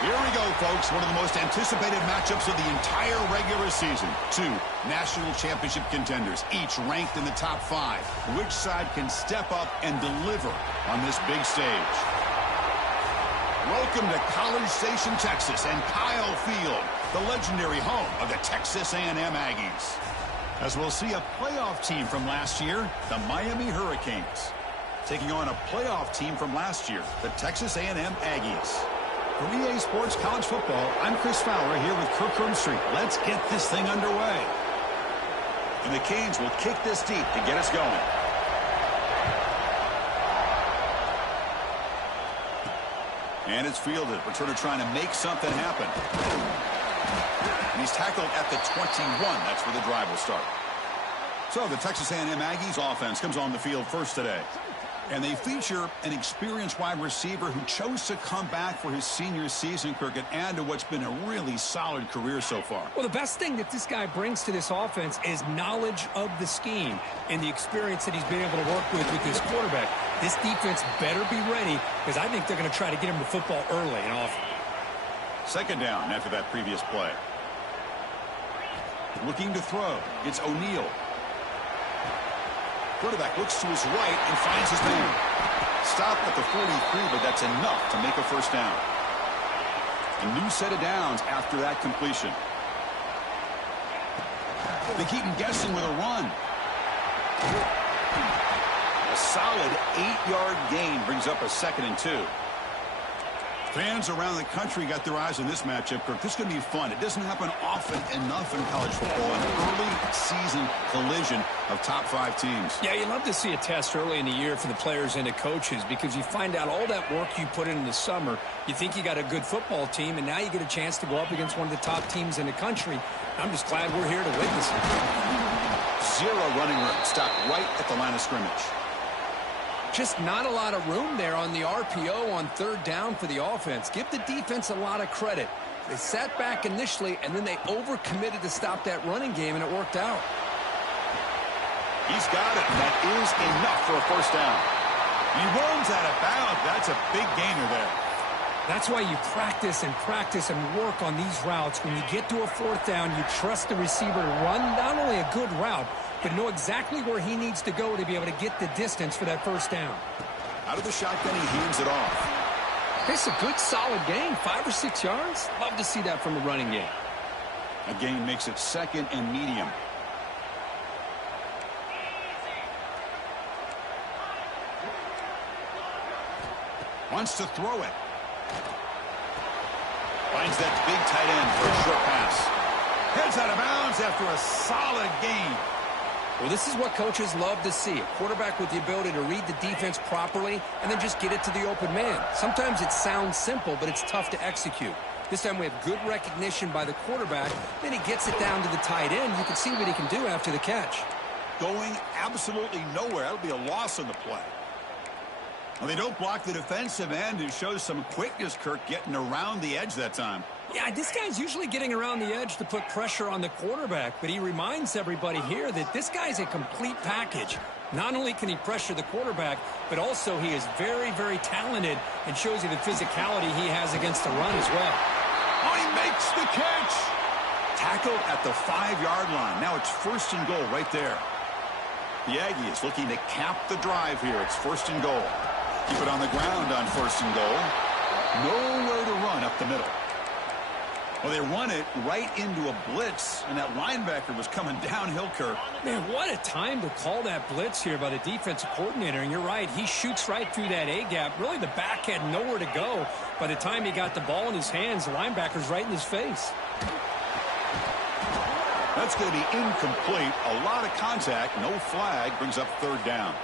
Here we go, folks. One of the most anticipated matchups of the entire regular season. Two national championship contenders, each ranked in the top 5. Which side can step up and deliver on this big stage? Welcome to College Station, Texas, and Kyle Field, the legendary home of the Texas A&M Aggies. As we'll see a playoff team from last year, the Miami Hurricanes, taking on a playoff team from last year, the Texas A&M Aggies. For EA Sports College Football, I'm Chris Fowler here with Kirk Street. Let's get this thing underway. And the Canes will kick this deep to get us going. And it's fielded. Returner trying to make something happen. And he's tackled at the 21. That's where the drive will start. So the Texas A&M Aggies offense comes on the field first today. And they feature an experienced wide receiver who chose to come back for his senior season, Kirk, and add to what's been a really solid career so far. Well, the best thing that this guy brings to this offense is knowledge of the scheme and the experience that he's been able to work with this quarterback. This defense better be ready because I think they're going to try to get him the football early and often. Second down after that previous play. Looking to throw. It's O'Neal. Quarterback looks to his right and finds his man. Stopped at the 43, but that's enough to make a first down. A new set of downs after that completion. They keep him guessing with a run. A solid 8-yard gain brings up a 2nd and 2. Fans around the country got their eyes on this matchup, Kirk. This is going to be fun. It doesn't happen often enough in college football. An early season collision of top 5 teams. Yeah, you love to see a test early in the year for the players and the coaches because you find out all that work you put in the summer. You think you got a good football team, and now you get a chance to go up against one of the top teams in the country. I'm just glad we're here to witness it. 0 running room. Stopped right at the line of scrimmage. Just not a lot of room there on the RPO on 3rd down for the offense. Give the defense a lot of credit. They sat back initially, and then they overcommitted to stop that running game, and it worked out. He's got it, and that is enough for a first down. He runs out of bounds. That's a big gainer there. That's why you practice and work on these routes. When you get to a 4th down, you trust the receiver to run not only a good route, but know exactly where he needs to go to be able to get the distance for that first down. Out of the shotgun, he hands it off. It's a good, solid gain, 5 or 6 yards. Love to see that from the running game. A gain makes it 2nd and medium. Wants to throw it. Finds that big tight end for a short pass. Heads out of bounds after a solid gain. Well, this is what coaches love to see. A quarterback with the ability to read the defense properly and then just get it to the open man. Sometimes it sounds simple, but it's tough to execute. This time we have good recognition by the quarterback. Then he gets it down to the tight end. You can see what he can do after the catch. Going absolutely nowhere. That'll be a loss on the play. Well, they don't block the defensive end, who shows some quickness, Kirk, getting around the edge that time. Yeah, this guy's usually getting around the edge to put pressure on the quarterback, but he reminds everybody here that this guy's a complete package. Not only can he pressure the quarterback, but also he is very, very talented and shows you the physicality he has against the run as well. Oh, he makes the catch. Tackled at the 5-yard line. Now it's 1st and goal right there. The Aggies looking to cap the drive here. It's 1st and goal. Keep it on the ground on 1st and goal. Nowhere to run up the middle. Well, they run it right into a blitz, and that linebacker was coming downhill, Kirk. Man, what a time to call that blitz here by the defensive coordinator. And you're right, he shoots right through that A-gap. Really, the back had nowhere to go. By the time he got the ball in his hands, the linebacker's right in his face. That's going to be incomplete. A lot of contact. No flag. Brings up 3rd down.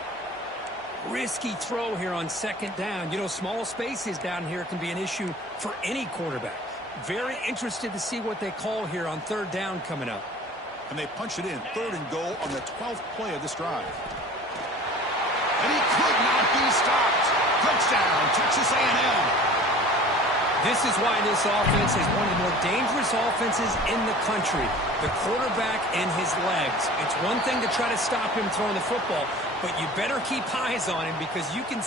Risky throw here on 2nd down. You know, small spaces down here can be an issue for any quarterback. Very interested to see what they call here on 3rd down coming up. And they punch it in. 3rd and goal on the 12th play of this drive. And he could not be stopped. Touchdown, Texas A&M. This is why this offense is one of the more dangerous offenses in the country. The quarterback and his legs. It's one thing to try to stop him throwing the football, but you better keep eyes on him because you can...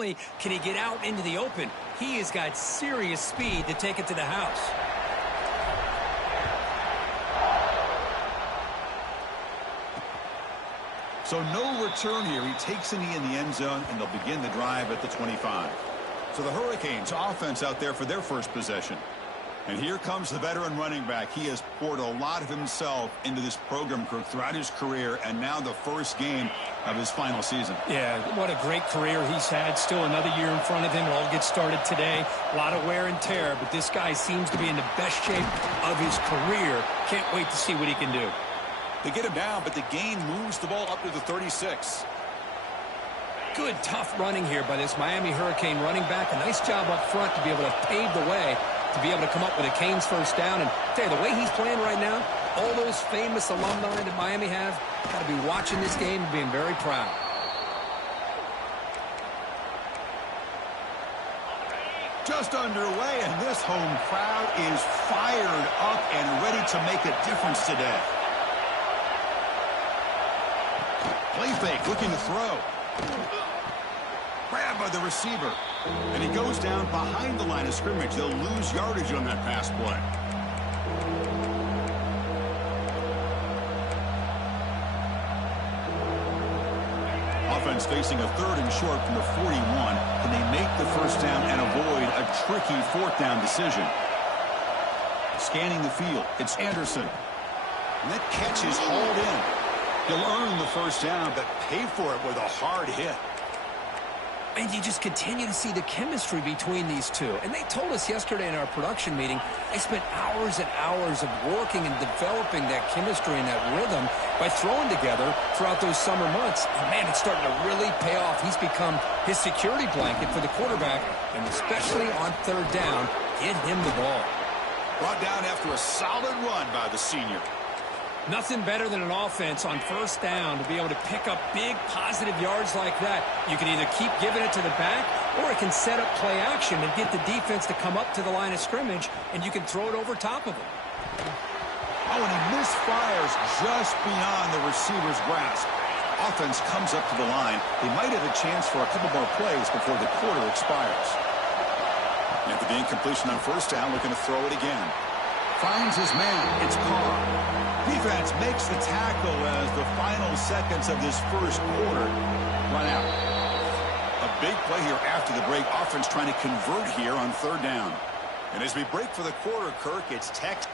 only can he get out into the open, he has got serious speed to take it to the house. So no return here. He takes a knee in the end zone, and they'll begin the drive at the 25. So the Hurricanes offense out there for their first possession. And here comes the veteran running back. He has poured a lot of himself into this program throughout his career, and now the first game of his final season. Yeah, what a great career he's had. Still another year in front of him. It all gets started today. A lot of wear and tear, but this guy seems to be in the best shape of his career. Can't wait to see what he can do. They get him down, but the gain moves the ball up to the 36. Good, tough running here by this Miami Hurricane running back. A nice job up front to be able to pave the way to be able to come up with a Canes first down. And I tell you, the way he's playing right now, all those famous alumni that Miami have got to be watching this game and being very proud. Just underway, and this home crowd is fired up and ready to make a difference today. Play fake, looking to throw. Grabbed by the receiver. And he goes down behind the line of scrimmage. They'll lose yardage on that pass play. Offense facing a 3rd and short from the 41. Can they make the first down and avoid a tricky 4th down decision? Scanning the field, it's Anderson. And that catch is hauled in. He'll earn the first down, but pay for it with a hard hit. And you just continue to see the chemistry between these two. And they told us yesterday in our production meeting, they spent hours and hours of working and developing that chemistry and that rhythm by throwing together throughout those summer months. And, man, it's starting to really pay off. He's become his security blanket for the quarterback, and especially on 3rd down, get him the ball. Brought down after a solid run by the senior. Nothing better than an offense on 1st down to be able to pick up big positive yards like that. You can either keep giving it to the back, or it can set up play action and get the defense to come up to the line of scrimmage, and you can throw it over top of them. Oh, and he misfires just beyond the receiver's grasp. Offense comes up to the line. They might have a chance for a couple more plays before the quarter expires. After the incompletion on 1st down, looking to throw it again. Finds his man. It's Carr. Defense makes the tackle as the final seconds of this first quarter run out. A big play here after the break. Offense trying to convert here on 3rd down. And as we break for the quarter, Kirk, it's Texas.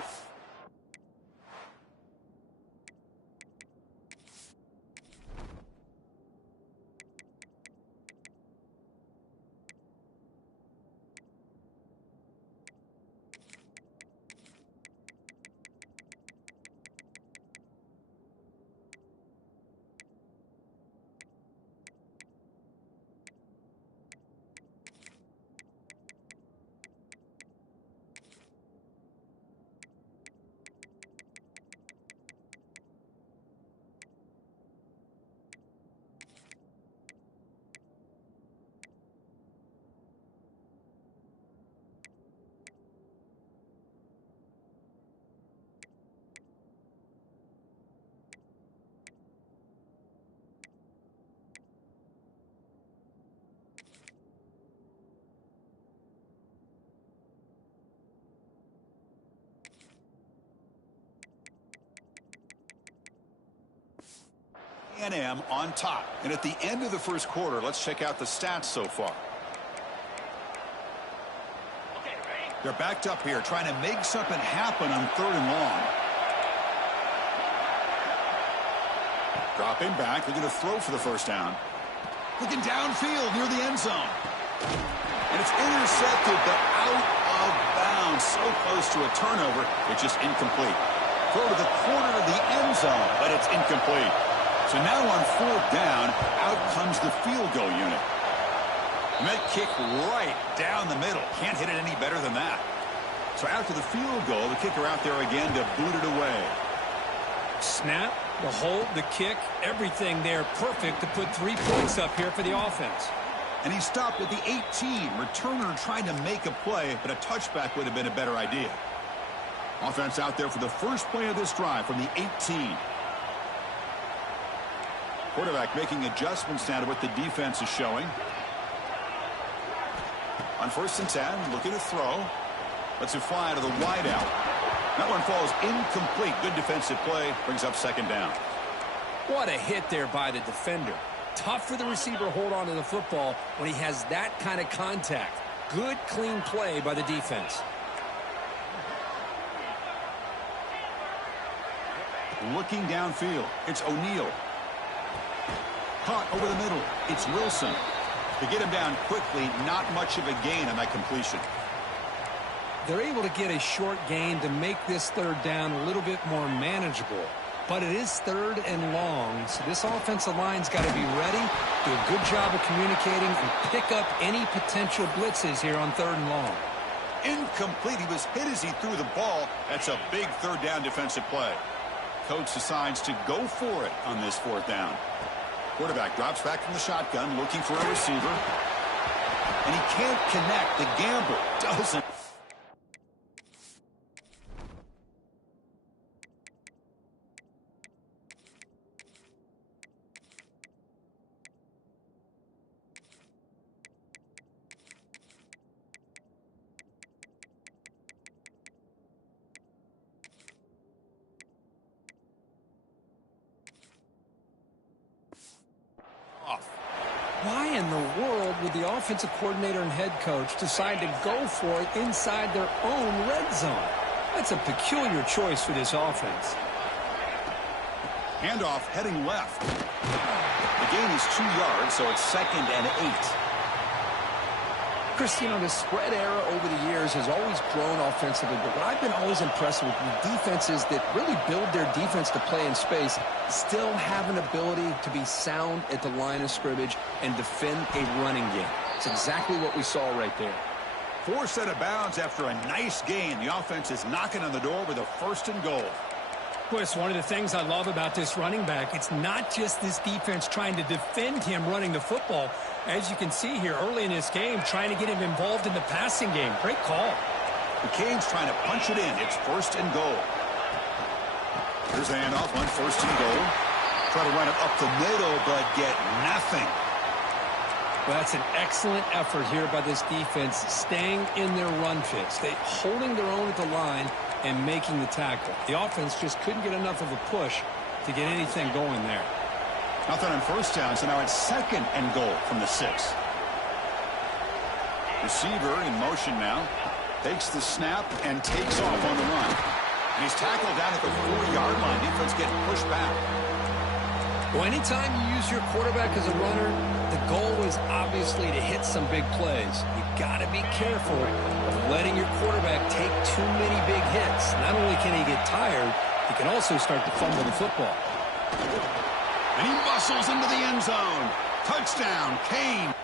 A&M on top. And at the end of the first quarter, let's check out the stats so far. They're backed up here, trying to make something happen on 3rd and long. Dropping back, looking to throw for the first down. Looking downfield near the end zone. And it's intercepted, but out of bounds. So close to a turnover, it's just incomplete. Throw to the corner of the end zone, but it's incomplete. So now on 4th down, out comes the field goal unit. And that kick right down the middle. Can't hit it any better than that. So after the field goal, the kicker out there again to boot it away. Snap, the hold, the kick, everything there perfect to put 3 points up here for the offense. And he stopped at the 18. Returner trying to make a play, but a touchback would have been a better idea. Offense out there for the first play of this drive from the 18. Quarterback making adjustments now to what the defense is showing. On 1st and 10, looking to throw. Lets it fly to the wide out. That one falls incomplete. Good defensive play. Brings up 2nd down. What a hit there by the defender. Tough for the receiver to hold on to the football when he has that kind of contact. Good, clean play by the defense. Looking downfield, it's O'Neal. Caught over the middle, it's Wilson. To get him down quickly, not much of a gain on that completion. They're able to get a short gain to make this 3rd down a little bit more manageable. But it is 3rd and long, so this offensive line's got to be ready, do a good job of communicating, and pick up any potential blitzes here on 3rd and long. Incomplete. He was hit as he threw the ball. That's a big 3rd down defensive play. Coach decides to go for it on this 4th down. Quarterback drops back from the shotgun, looking for a receiver. And he can't connect. The gamble doesn't. Why in the world would the offensive coordinator and head coach decide to go for it inside their own red zone? That's a peculiar choice for this offense. Handoff heading left. The gain is 2 yards, so it's 2nd and 8. Chris, the spread era over the years has always grown offensively, but what I've been always impressed with the defenses that really build their defense to play in space still have an ability to be sound at the line of scrimmage and defend a running game. It's exactly what we saw right there. Forced out of bounds after a nice gain. The offense is knocking on the door with a 1st and goal. Chris, one of the things I love about this running back, it's not just this defense trying to defend him running the football. As you can see here early in this game, trying to get him involved in the passing game. Great call. The Canes trying to punch it in. It's 1st and goal. Here's the handoff on 1st and goal. Try to run it up the middle, but get nothing. Well, that's an excellent effort here by this defense, staying in their run fits. They holding their own at the line and making the tackle. The offense just couldn't get enough of a push to get anything going there. Nothing on 1st down, so now it's 2nd and goal from the 6. Receiver in motion now. Takes the snap and takes off on the run. And he's tackled down at the 4-yard line. Defense getting pushed back. Well, anytime you use your quarterback as a runner, the goal is obviously to hit some big plays. You got to be careful of letting your quarterback take too many big hits. Not only can he get tired, he can also start to fumble the football. And he muscles into the end zone. Touchdown, Kane.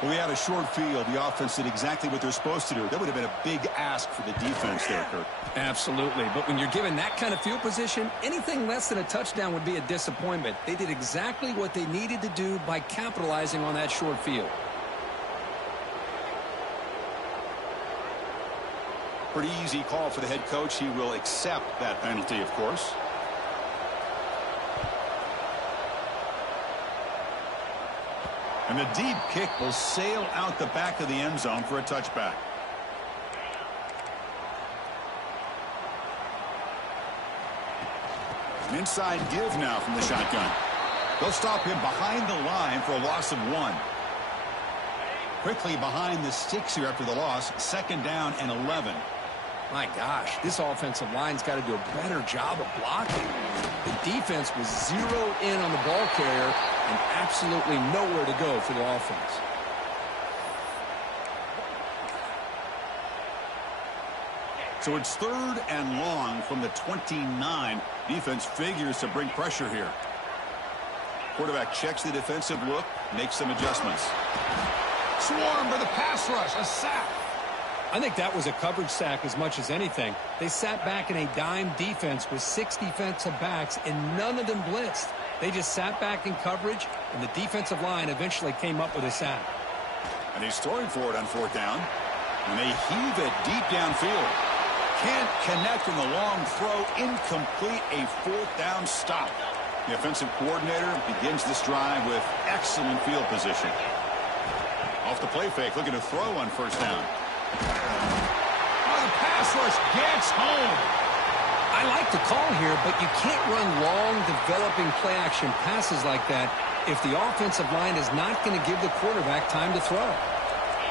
Well, we had a short field. The offense did exactly what they're supposed to do. That would have been a big ask for the defense there, Kurt. Absolutely. But when you're given that kind of field position, anything less than a touchdown would be a disappointment. They did exactly what they needed to do by capitalizing on that short field. Pretty easy call for the head coach. He will accept that penalty, of course. And the deep kick will sail out the back of the end zone for a touchback. An inside give now from the shotgun. They'll stop him behind the line for a loss of 1. Quickly behind the sticks here after the loss. 2nd down and 11. My gosh, this offensive line's got to do a better job of blocking. The defense was zeroed in on the ball carrier and absolutely nowhere to go for the offense. So it's 3rd and long from the 29. Defense figures to bring pressure here. Quarterback checks the defensive look, makes some adjustments. Swarm for the pass rush, a sack. I think that was a coverage sack as much as anything. They sat back in a dime defense with 6 defensive backs, and none of them blitzed. They just sat back in coverage, and the defensive line eventually came up with a sack. And he's throwing for it on 4th down. And they heave it deep downfield. Can't connect in the long throw. Incomplete, a 4th down stop. The offensive coordinator begins this drive with excellent field position. Off the play fake, looking to throw on 1st down. Oh, the pass rush gets home. I like the call here, but you can't run long, developing play-action passes like that if the offensive line is not going to give the quarterback time to throw.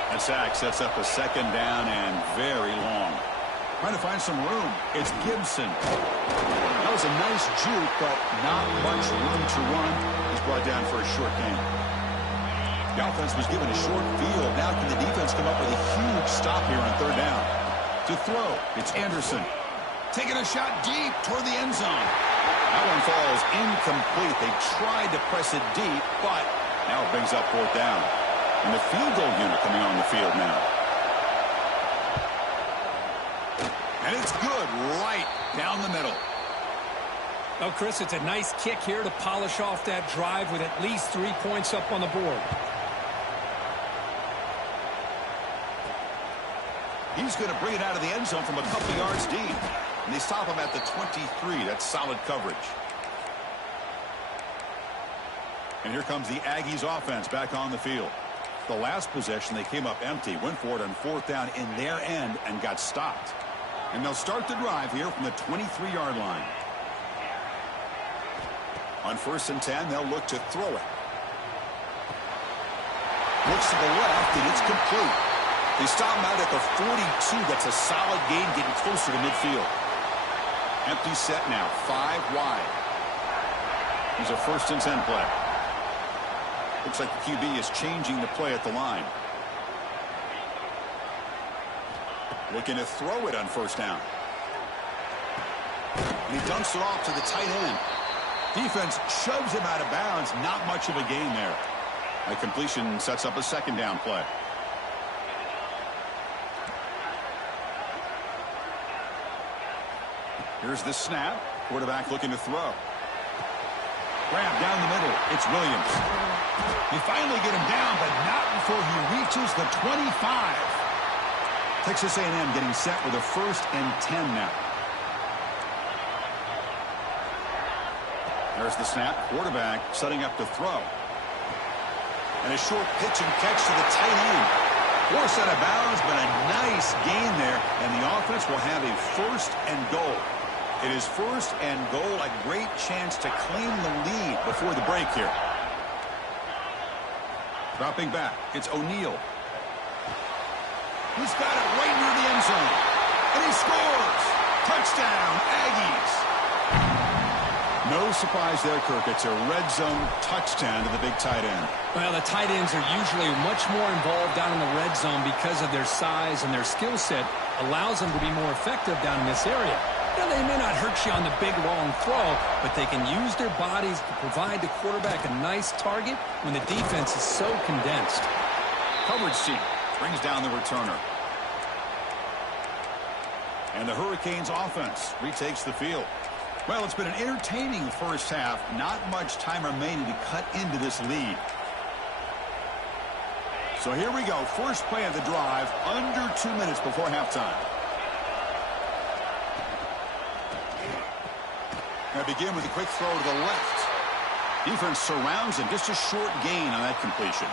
That sack sets up a 2nd down and very long. Trying to find some room. It's Gibson. That was a nice juke, but not much room to run. He's brought down for a short gain. The offense was given a short field. Now can the defense come up with a huge stop here on 3rd down? To throw, it's Anderson. Taking a shot deep toward the end zone. That one falls incomplete. They tried to press it deep, but now it brings up 4th down. And the field goal unit coming on the field now. And it's good right down the middle. Well, Chris, it's a nice kick here to polish off that drive with at least 3 points up on the board. He's going to bring it out of the end zone from a couple yards deep. And they stop him at the 23. That's solid coverage. And here comes the Aggies offense back on the field. The last possession, they came up empty, went for it on 4th down in their end and got stopped. And they'll start the drive here from the 23-yard line. On 1st and 10, they'll look to throw it. Looks to the left, and it's complete. They stop him out at the 42. That's a solid gain, getting closer to midfield. Empty set now, 5 wide. Here's a 1st and 10 play. Looks like the QB is changing the play at the line. Looking to throw it on 1st down. And he dumps it off to the tight end. Defense shoves him out of bounds. Not much of a gain there. A completion sets up a 2nd down play. Here's the snap. Quarterback looking to throw. Grab down the middle. It's Williams. They finally get him down, but not before he reaches the 25. Texas A&M getting set with a 1st and 10 now. There's the snap. Quarterback setting up to throw. And a short pitch and catch to the tight end. Forced out of bounds, but a nice gain there. And the offense will have a 1st and goal. It is 1st and goal. A great chance to claim the lead before the break here. Dropping back. It's O'Neal. He's got it right near the end zone. And he scores. Touchdown, Aggies. No surprise there, Kirk. It's a red zone touchdown to the big tight end. Well, the tight ends are usually much more involved down in the red zone because of their size, and their skill set allows them to be more effective down in this area. Now, they may not hurt you on the big, long throw, but they can use their bodies to provide the quarterback a nice target when the defense is so condensed. Coverage team brings down the returner. And the Hurricanes offense retakes the field. Well, it's been an entertaining 1st half. Not much time remaining to cut into this lead. So here we go. First play of the drive, under 2 minutes before halftime. Going to begin with a quick throw to the left. Defense surrounds him. Just a short gain on that completion.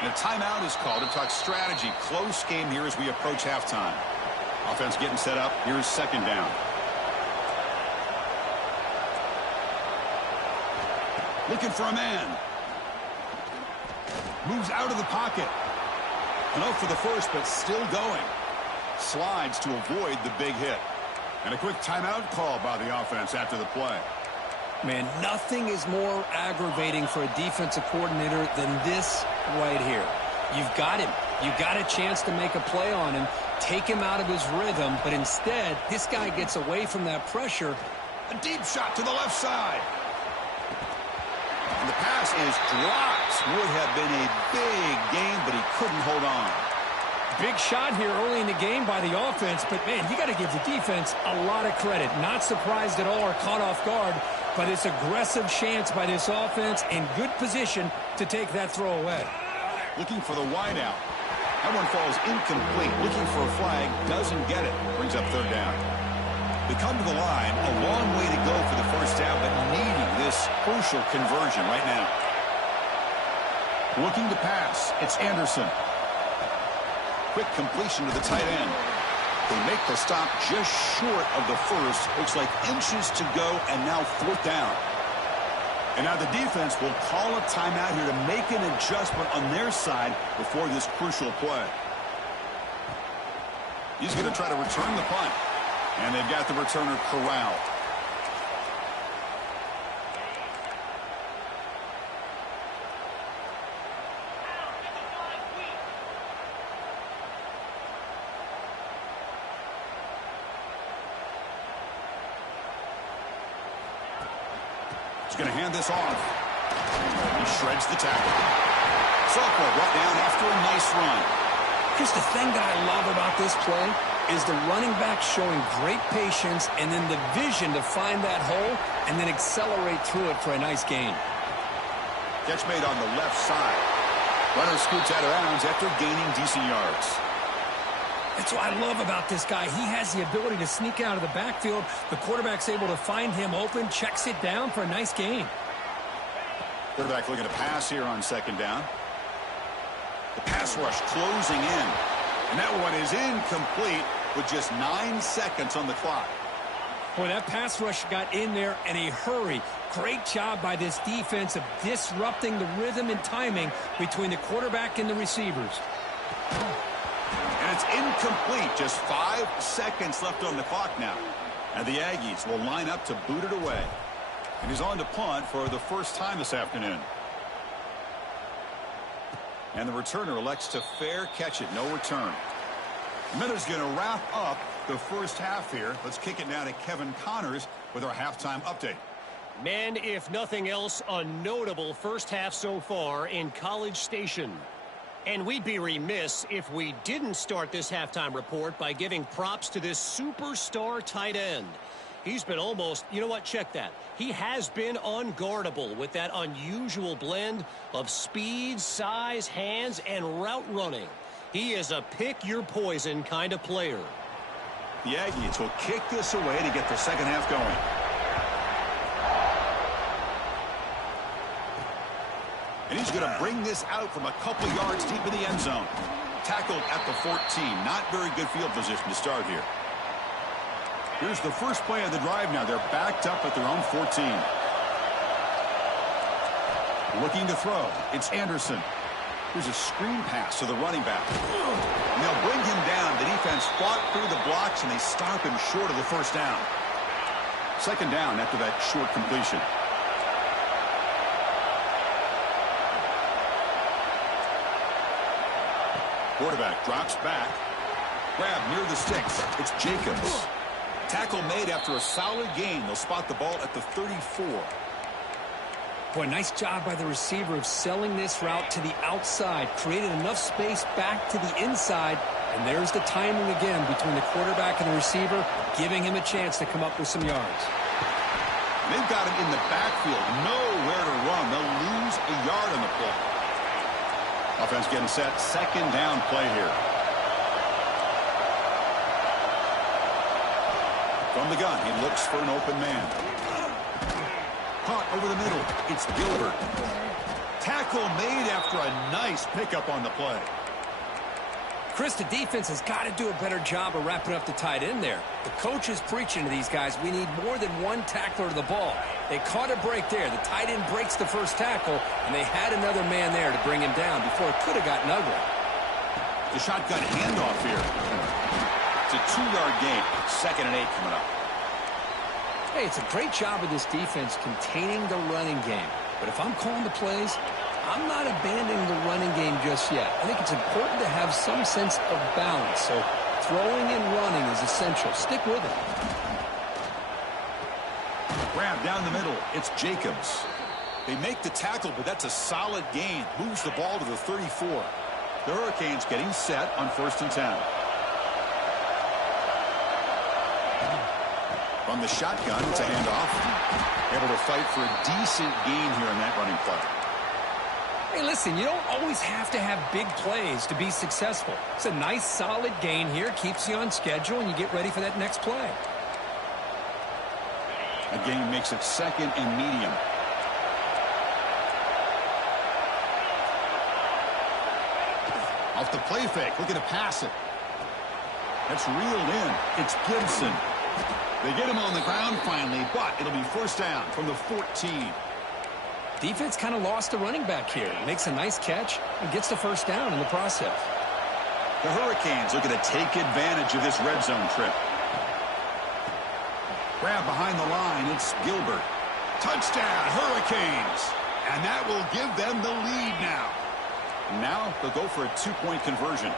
And a timeout is called to talk strategy. Close game here as we approach halftime. Offense getting set up. Here's 2nd down. Looking for a man. Moves out of the pocket. Enough for the 1st, but still going. Slides to avoid the big hit. And a quick timeout call by the offense after the play. Man, nothing is more aggravating for a defensive coordinator than this right here. You've got him. You've got a chance to make a play on him, take him out of his rhythm, but instead, this guy gets away from that pressure. A deep shot to the left side. And the pass is dropped. Would have been a big gain, but he couldn't hold on. Big shot here early in the game by the offense, but, man, you got to give the defense a lot of credit. Not surprised at all or caught off guard, but it's aggressive chance by this offense in good position to take that throw away. Looking for the wideout. That one falls incomplete. Looking for a flag, doesn't get it. Brings up third down. They come to the line, a long way to go for the first down, but needing this crucial conversion right now. Looking to pass, it's Anderson. Quick completion to the tight end. They make the stop just short of the first. Looks like inches to go, and now fourth down. And now the defense will call a timeout here to make an adjustment on their side before this crucial play. He's going to try to return the punt. And they've got the returner corralled. He's going to hand this off. He shreds the tackle. Sophomore brought down after a nice run. Here's the thing that I love about this play is the running back showing great patience and then the vision to find that hole and then accelerate through it for a nice gain. Catch made on the left side. Runner scoots out of bounds after gaining decent yards. That's what I love about this guy. He has the ability to sneak out of the backfield. The quarterback's able to find him open, checks it down for a nice gain. Quarterback looking to pass here on second down. The pass rush closing in. And that one is incomplete with just 9 seconds on the clock. Boy, that pass rush got in there in a hurry. Great job by this defense of disrupting the rhythm and timing between the quarterback and the receivers. And it's incomplete. Just 5 seconds left on the clock now. And the Aggies will line up to boot it away. And he's on to punt for the first time this afternoon. And the returner elects to fair catch it. No return. Miller's going to wrap up the first half here. Let's kick it now to Kevin Connors with our halftime update. Man, if nothing else, a notable first half so far in College Station. And we'd be remiss if we didn't start this halftime report by giving props to this superstar tight end. He's been almost, you know what, check that. He has been unguardable with that unusual blend of speed, size, hands, and route running. He is a pick-your-poison kind of player. The Aggies will kick this away to get the second half going. And he's going to bring this out from a couple yards deep in the end zone. Tackled at the 14. Not very good field position to start here. Here's the first play of the drive now. They're backed up at their own 14. Looking to throw. It's Anderson. Here's a screen pass to the running back. And they'll bring him down. The defense fought through the blocks, and they stop him short of the first down. Second down after that short completion. Quarterback drops back. Grab near the sticks. It's Jacobs. Tackle made after a solid gain. They'll spot the ball at the 34. Boy, nice job by the receiver of selling this route to the outside. Created enough space back to the inside. And there's the timing again between the quarterback and the receiver, giving him a chance to come up with some yards. They've got him in the backfield. Nowhere to run. They'll lose a yard on the play. Offense getting set. Second down play here. From the gun, he looks for an open man. Caught over the middle. It's Gilbert. Tackle made after a nice pickup on the play. Chris, the defense has got to do a better job of wrapping up the tight end there. The coach is preaching to these guys, we need more than one tackler to the ball. They caught a break there. The tight end breaks the first tackle, and they had another man there to bring him down before it could have gotten ugly. The shotgun handoff here. It's a 2-yard gain. 2nd and 8 coming up. Hey, it's a great job of this defense containing the running game. But if I'm calling the plays, I'm not abandoning the running game just yet. I think it's important to have some sense of balance. So throwing and running is essential. Stick with it. Grab down the middle. It's Jacobs. They make the tackle, but that's a solid gain. Moves the ball to the 34. The Hurricanes getting set on 1st and 10. From the shotgun, it's a handoff. Able to fight for a decent gain here in that running play. Hey, listen, you don't always have to have big plays to be successful. It's a nice, solid gain here. Keeps you on schedule, and you get ready for that next play. A gain makes it 2nd and medium. Off the play fake, looking to pass it. That's reeled in. It's Gibson. They get him on the ground finally, but it'll be 1st down from the 14. Defense kind of lost the running back here. Makes a nice catch and gets the 1st down in the process. The Hurricanes looking to take advantage of this red zone trip. Grab behind the line. It's Gilbert. Touchdown, Hurricanes. And that will give them the lead now. Now they'll go for a 2-point conversion.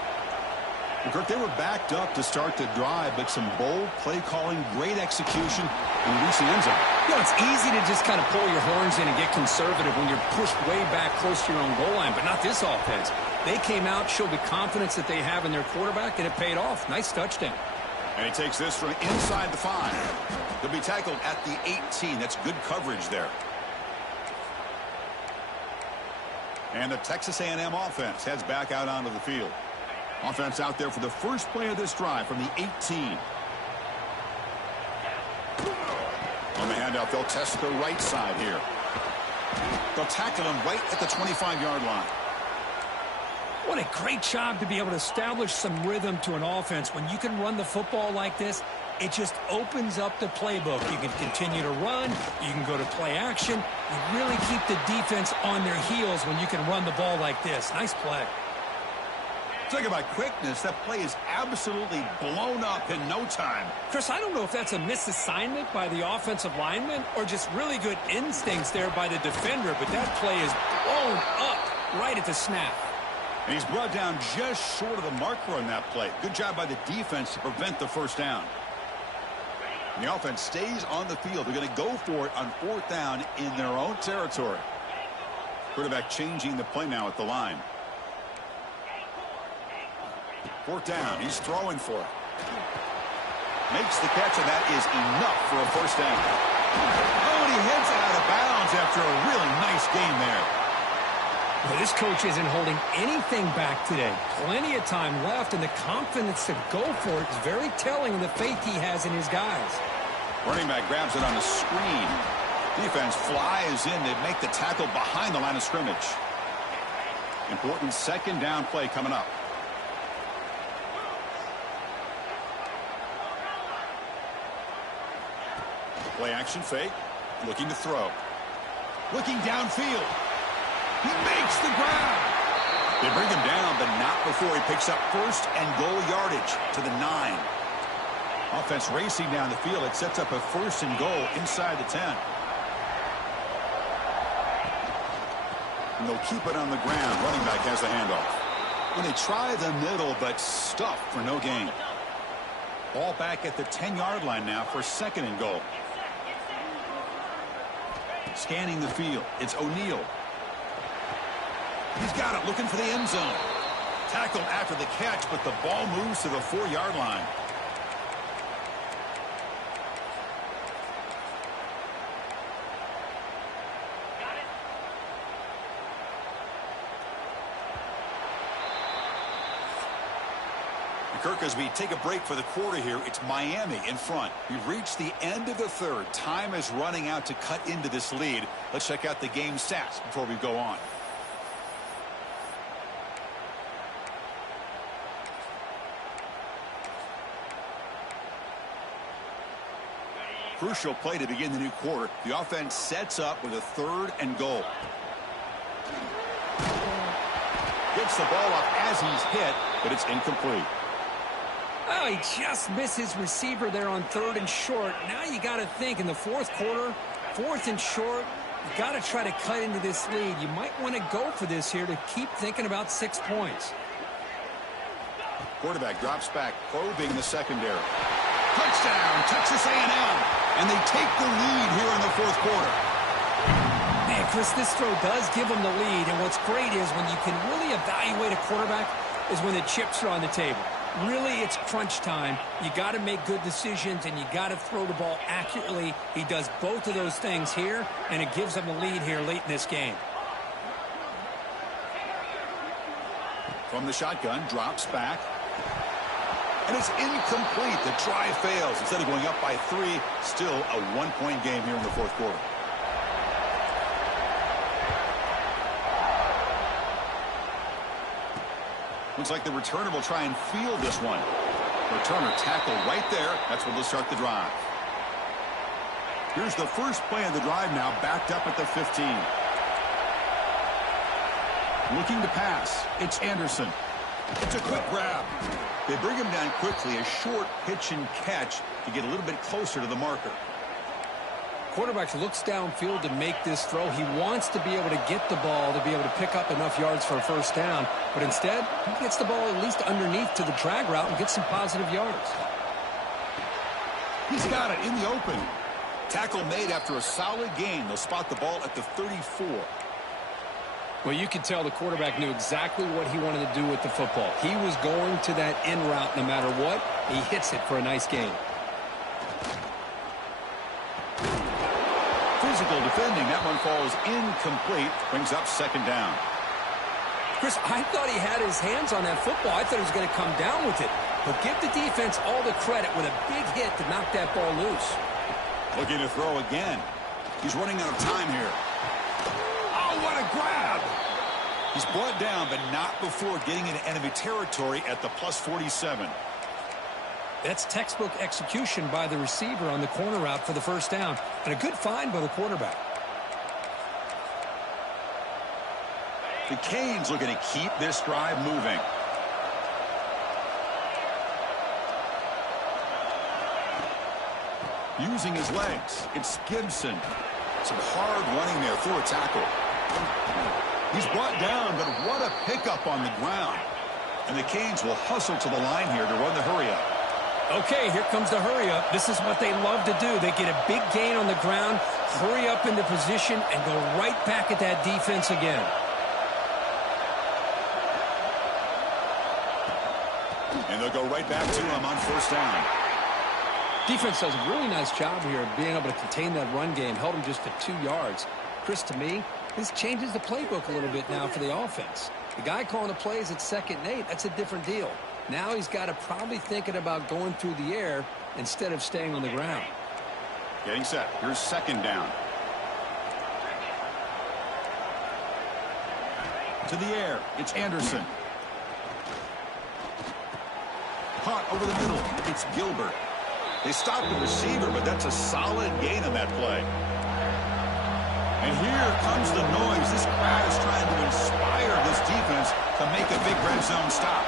Kirk, they were backed up to start the drive, but some bold play calling, great execution, and reach the end zone. You know, it's easy to just kind of pull your horns in and get conservative when you're pushed way back close to your own goal line, but not this offense. They came out, showed the confidence that they have in their quarterback, and it paid off. Nice touchdown. And he takes this from inside the 5. He'll be tackled at the 18. That's good coverage there. And the Texas A&M offense heads back out onto the field. Offense out there for the first play of this drive from the 18. On the handout, they'll test the right side here. They'll tackle him right at the 25-yard line. What a great job to be able to establish some rhythm to an offense. When you can run the football like this, it just opens up the playbook. You can continue to run. You can go to play action. You really keep the defense on their heels when you can run the ball like this. Nice play. Talk about quickness. That play is absolutely blown up in no time. Chris, I don't know if that's a misassignment by the offensive lineman or just really good instincts there by the defender, but that play is blown up right at the snap. And he's brought down just short of the marker on that play. Good job by the defense to prevent the 1st down. And the offense stays on the field. They're going to go for it on 4th down in their own territory. Quarterback changing the play now at the line. 4th down. He's throwing for it. Makes the catch, and that is enough for a 1st down. Oh, and he heads it out of bounds after a really nice game there. Well, this coach isn't holding anything back today. Plenty of time left, and the confidence to go for it is very telling of the faith he has in his guys. Running back grabs it on the screen. Defense flies in to make the tackle behind the line of scrimmage. Important 2nd down play coming up. Play action fake. Looking to throw. Looking downfield. He makes the ground. They bring him down, but not before he picks up 1st and goal yardage to the 9. Offense racing down the field. It sets up a 1st and goal inside the 10. And they'll keep it on the ground. Running back has the handoff. When they try the middle, but stuffed for no gain. Ball back at the 10-yard line now for 2nd and goal. Scanning the field. It's O'Neal. He's got it, looking for the end zone. Tackled after the catch, but the ball moves to the 4-yard line. Kirk, as we take a break for the quarter here, it's Miami in front. We've reached the end of the 3rd. Time is running out to cut into this lead. Let's check out the game stats before we go on. Crucial play to begin the new quarter. The offense sets up with a 3rd and goal. Gets the ball up as he's hit, but it's incomplete. Oh, he just missed his receiver there on 3rd and short. Now you got to think in the 4th quarter, 4th and short, you got to try to cut into this lead. You might want to go for this here to keep thinking about 6 points. Quarterback drops back, probing the secondary. Touchdown, Texas A&M. And they take the lead here in the 4th quarter. Man, Chris, this throw does give him the lead, and what's great is when you can really evaluate a quarterback is when the chips are on the table. Really, it's crunch time. You got to make good decisions, and you got to throw the ball accurately. He does both of those things here, and it gives him the lead here late in this game. From the shotgun, drops back. And it's incomplete. The try fails. Instead of going up by 3, still a one-point game here in the fourth quarter. Looks like the returner will try and field this one. Returner tackle right there. That's where they'll start the drive. Here's the first play of the drive now, backed up at the 15. Looking to pass. It's Anderson. It's a quick grab. They bring him down quickly. A short pitch and catch to get a little bit closer to the marker. Quarterback looks downfield to make this throw. He wants to be able to get the ball to be able to pick up enough yards for a first down. But instead, he gets the ball at least underneath to the drag route and gets some positive yards. He's got it in the open. Tackle made after a solid gain. They'll spot the ball at the 34. Well, you could tell the quarterback knew exactly what he wanted to do with the football. He was going to that in route no matter what. He hits it for a nice gain. Physical defending. That one falls incomplete. Brings up second down. Chris, I thought he had his hands on that football. I thought he was going to come down with it. But give the defense all the credit with a big hit to knock that ball loose. Looking to throw again. He's running out of time here. Oh, what a grab! He's brought down, but not before getting into enemy territory at the plus 47. That's textbook execution by the receiver on the corner route for the first down. And a good find by the quarterback. The Canes looking to keep this drive moving. Using his legs, it's Gibson. Some hard running there through a tackle. He's brought down, but what a pickup on the ground. And the Canes will hustle to the line here to run the hurry-up. Okay, here comes the hurry-up. This is what they love to do. They get a big gain on the ground, hurry up into position, and go right back at that defense again. And they'll go right back to him on first down. Defense does a really nice job here of being able to contain that run game. Held him just at 2 yards. Chris, to me, this changes the playbook a little bit now for the offense. The guy calling the plays at 2nd and 8, that's a different deal. Now he's got to probably thinking about going through the air instead of staying on the ground. Getting set. Here's second down. To the air. It's Anderson. Caught over the middle. It's Gilbert. They stopped the receiver, but that's a solid gain on that play. And here comes the noise. This crowd is trying to inspire this defense to make a big red zone stop.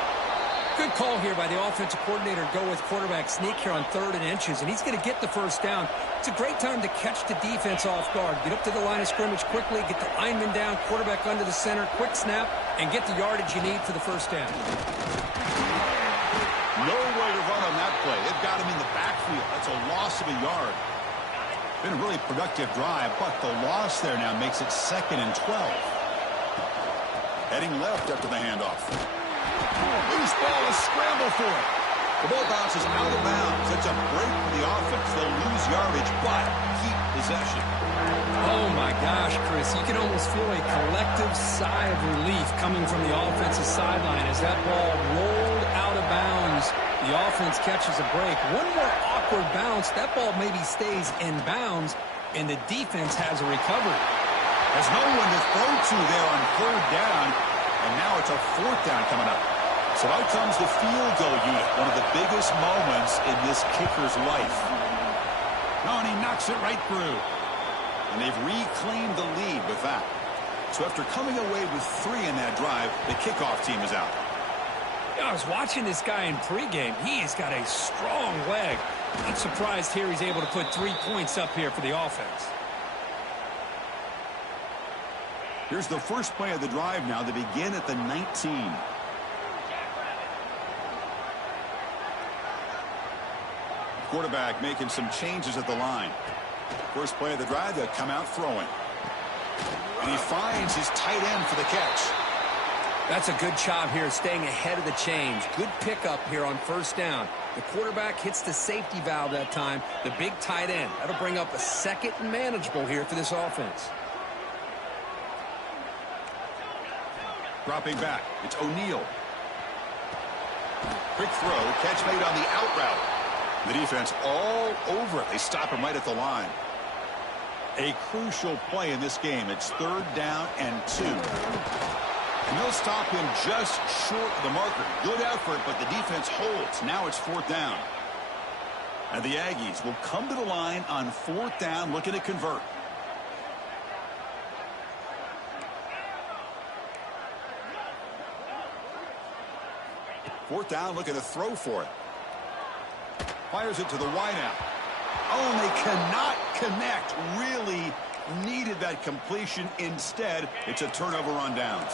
Good call here by the offensive coordinator to go with quarterback sneak here on 3rd and inches, and he's going to get the first down. It's a great time to catch the defense off guard. Get up to the line of scrimmage quickly, get the lineman down, quarterback under the center, quick snap, and get the yardage you need for the first down. Nowhere to run on that play. They've got him in the backfield. That's a loss of a yard. Been a really productive drive, but the loss there now makes it 2nd and 12. Heading left after the handoff. Loose ball, a scramble for it. The ball bounces out of bounds. It's a break for the offense. They'll lose yardage, but keep possession. Oh, my gosh, Chris. You can almost feel a collective sigh of relief coming from the offensive sideline as that ball rolled out of bounds. The offense catches a break. One more awkward bounce. That ball maybe stays in bounds, and the defense has a recovery. There's no one to throw to there on 3rd down, and now it's a 4th down coming up. So out comes the field goal unit, one of the biggest moments in this kicker's life. Oh, and he knocks it right through. And they've reclaimed the lead with that. So after coming away with 3 in that drive, the kickoff team is out. I was watching this guy in pregame. He has got a strong leg. Not surprised here he's able to put 3 points up here for the offense. Here's the first play of the drive now. They begin at the 19. Quarterback making some changes at the line. First play of the drive, they'll come out throwing. And he finds his tight end for the catch. That's a good job here, staying ahead of the chains. Good pickup here on first down. The quarterback hits the safety valve that time. The big tight end. That'll bring up a second and manageable here for this offense. Dropping back, it's O'Neal. Quick throw, catch made on the out route. The defense all over it. They stop him right at the line. A crucial play in this game. It's 3rd down and 2. And they'll stop him just short of the marker. Good effort, but the defense holds. Now it's 4th down. And the Aggies will come to the line on 4th down, looking to convert. Fourth down, looking to throw for it. Fires it to the wideout. Oh, and they cannot connect. Really needed that completion. Instead, it's a turnover on downs.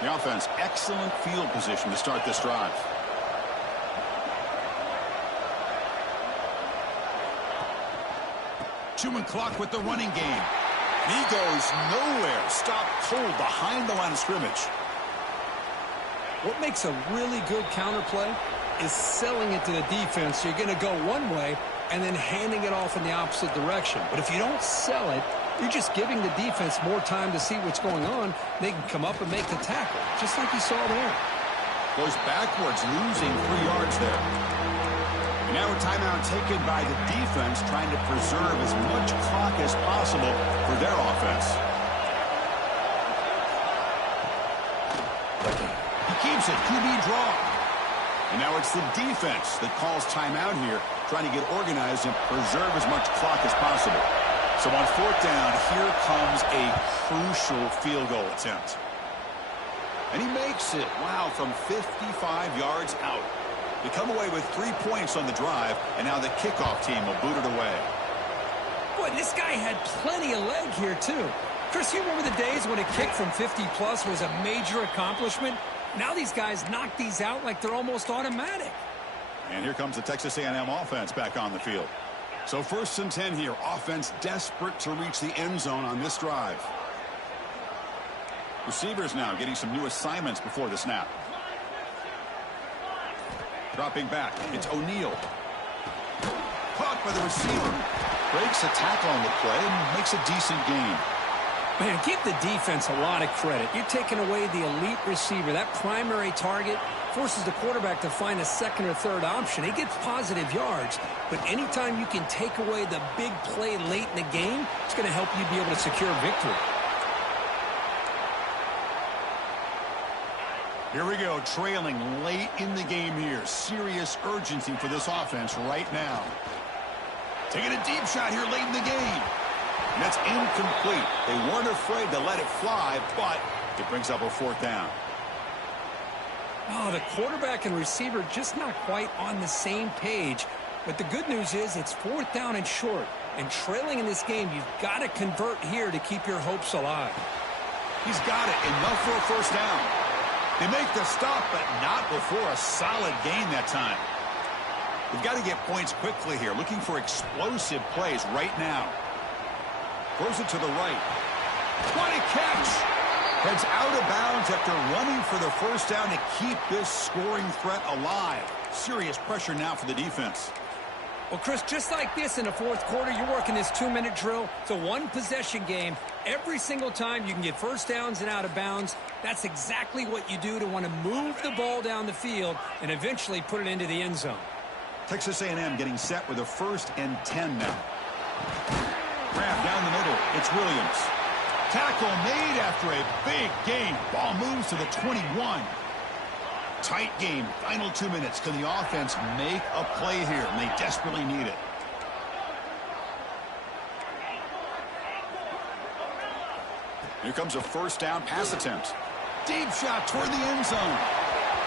The offense, excellent field position to start this drive. Chewing clock with the running game. And he goes nowhere. Stopped cold behind the line of scrimmage. What makes a really good counterplay is selling it to the defense. So you're going to go one way and then handing it off in the opposite direction. But if you don't sell it, you're just giving the defense more time to see what's going on. They can come up and make the tackle, just like you saw there. Goes backwards, losing 3 yards there. And now a timeout taken by the defense, trying to preserve as much clock as possible for their offense. Keeps it, QB draw. And now it's the defense that calls timeout here, trying to get organized and preserve as much clock as possible. So on 4th down, here comes a crucial field goal attempt. And he makes it, wow, from 55 yards out. They come away with 3 points on the drive, and now the kickoff team will boot it away. Boy, this guy had plenty of leg here, too. Chris, you remember the days when a kick from 50-plus was a major accomplishment? Now these guys knock these out like they're almost automatic. And here comes the Texas A&M offense back on the field. So 1st and 10 here. Offense desperate to reach the end zone on this drive. Receivers now getting some new assignments before the snap. Dropping back, it's O'Neal. Caught by the receiver. Breaks a tackle on the play and makes a decent gain. Man, give the defense a lot of credit. You're taking away the elite receiver. That primary target forces the quarterback to find a 2nd or 3rd option. He gets positive yards, but anytime you can take away the big play late in the game, it's going to help you be able to secure victory. Here we go, trailing late in the game here. Serious urgency for this offense right now. Taking a deep shot here late in the game. And that's incomplete. They weren't afraid to let it fly, but it brings up a 4th down. Oh, the quarterback and receiver just not quite on the same page. But the good news is it's 4th down and short. And trailing in this game, you've got to convert here to keep your hopes alive. He's got it. Enough for a 1st down. They make the stop, but not before a solid gain that time. They've got to get points quickly here. Looking for explosive plays right now. Throws it to the right. What a catch! Heads out of bounds after running for the 1st down to keep this scoring threat alive. Serious pressure now for the defense. Well, Chris, just like this in the 4th quarter, you're working this 2-minute drill. It's a 1-possession game. Every single time you can get 1st downs and out of bounds, that's exactly what you do to want to move the ball down the field and eventually put it into the end zone. Texas A&M getting set with a 1st and 10 now. Grab down the middle. It's Williams. Tackle made after a big gain. Ball moves to the 21. Tight game. Final 2 minutes. Can the offense make a play here? And they desperately need it. Here comes a 1st down pass attempt. Deep shot toward the end zone.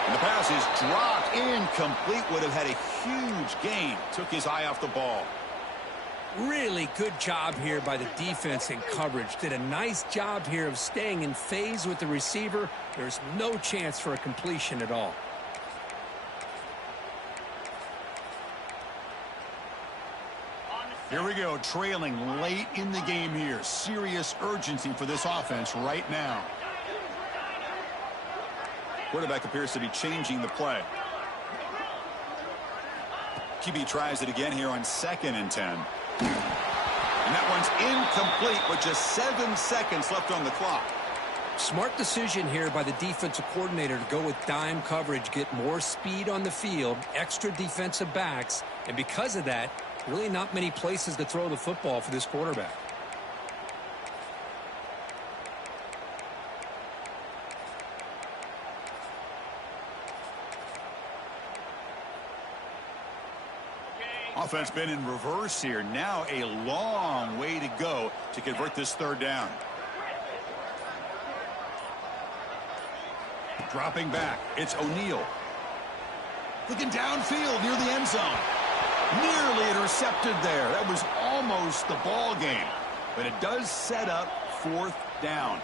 And the pass is dropped. Incomplete. Would have had a huge gain. Took his eye off the ball. Really good job here by the defense in coverage. Did a nice job here of staying in phase with the receiver. There's no chance for a completion at all. On the Here we go, trailing late in the game here. Serious urgency for this offense right now. Quarterback appears to be changing the play. QB tries it again here on 2nd and 10. And that one's incomplete with just 7 seconds left on the clock. Smart decision here by the defensive coordinator to go with dime coverage, get more speed on the field, extra defensive backs, and because of that, really not many places to throw the football for this quarterback. Offense been in reverse here. Now a long way to go to convert this 3rd down. Dropping back, it's O'Neal. Looking downfield near the end zone. Nearly intercepted there. That was almost the ball game. But it does set up 4th down.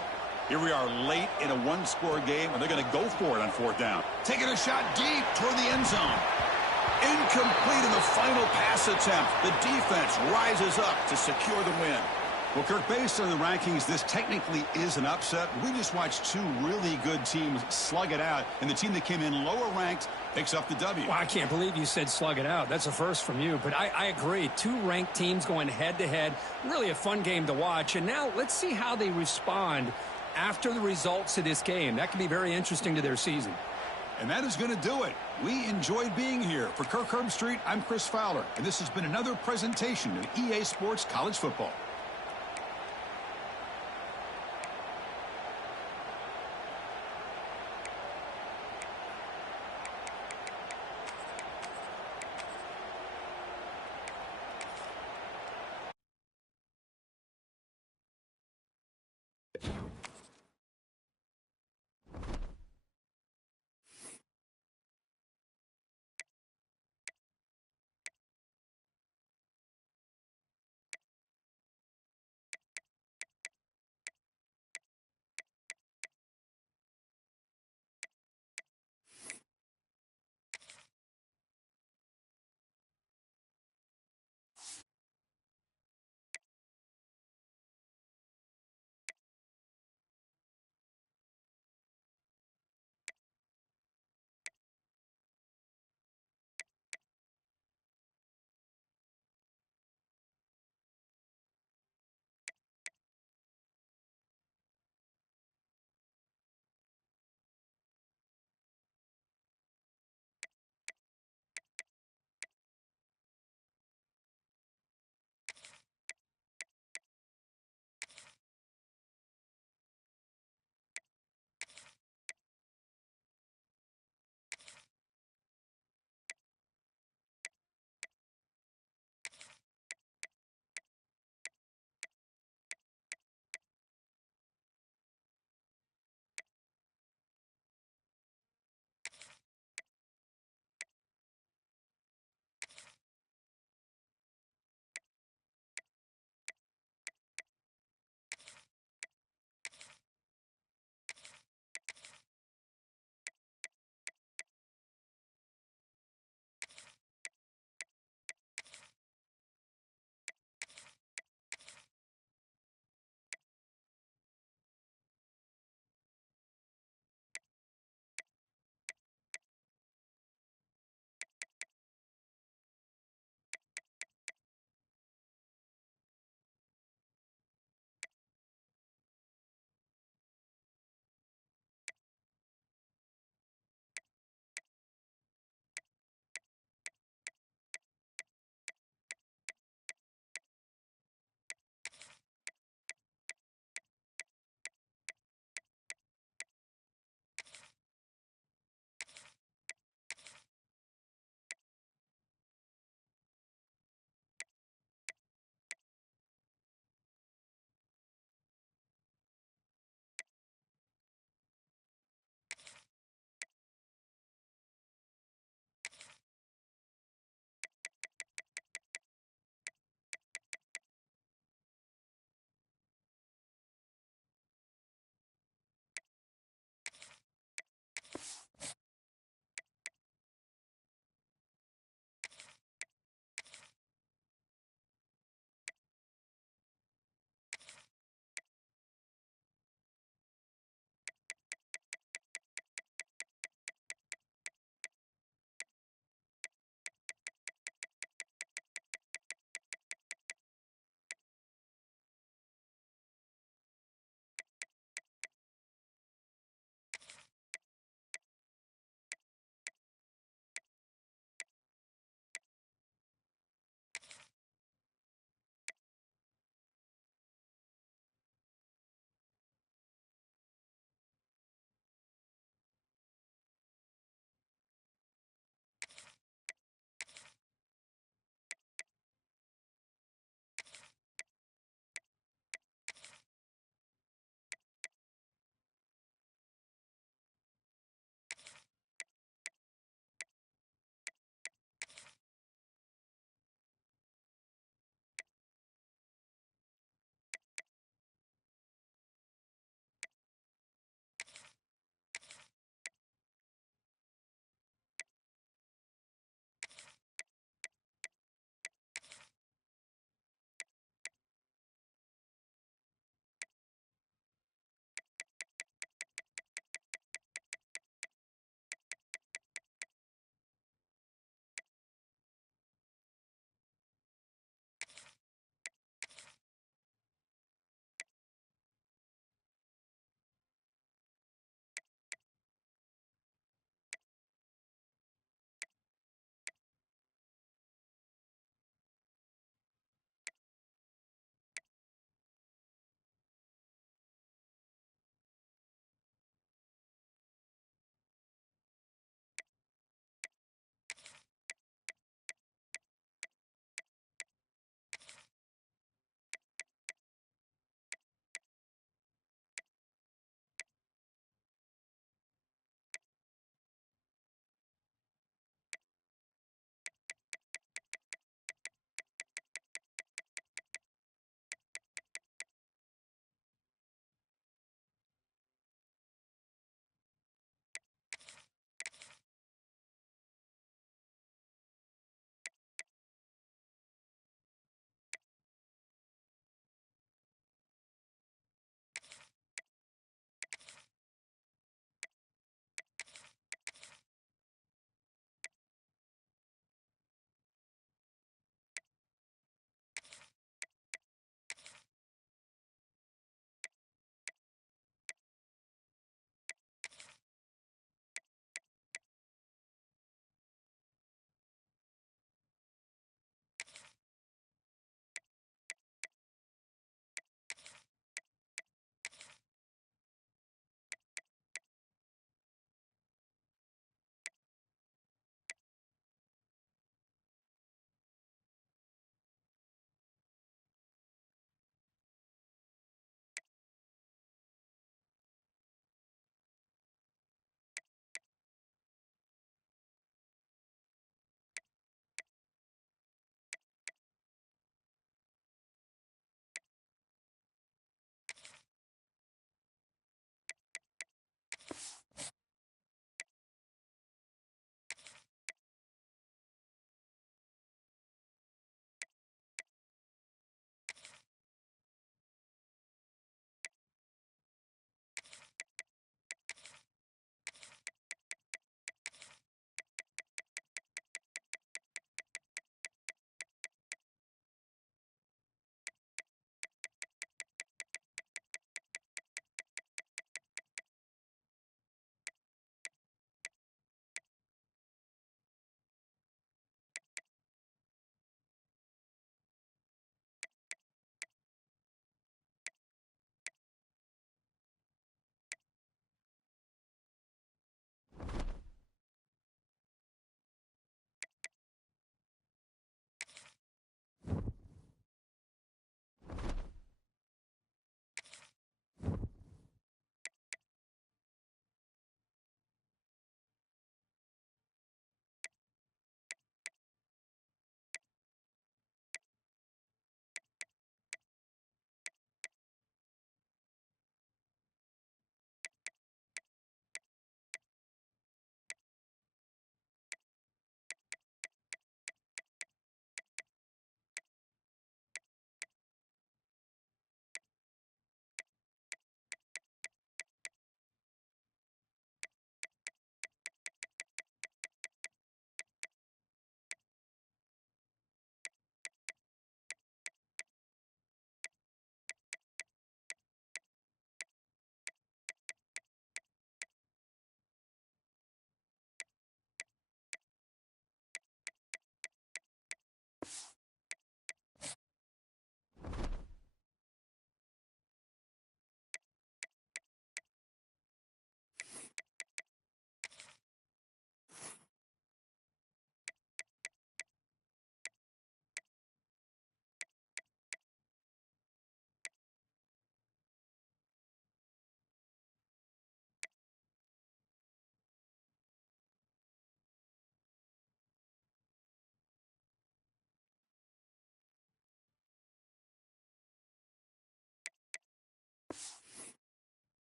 Here we are late in a 1-score game, and they're going to go for it on 4th down. Taking a shot deep toward the end zone. Incomplete in the final pass attempt. The defense rises up to secure the win. Well, Kirk, based on the rankings, this technically is an upset. We just watched 2 really good teams slug it out, and the team that came in lower ranked picks up the W. Well, I can't believe you said slug it out. That's a first from you, but I agree. 2 ranked teams going head-to-head. Really a fun game to watch, and now let's see how they respond after the results of this game. That could be very interesting to their season. And that is going to do it. We enjoyed being here. For Kirk Herbstreit, I'm Chris Fowler, and this has been another presentation of EA Sports College Football.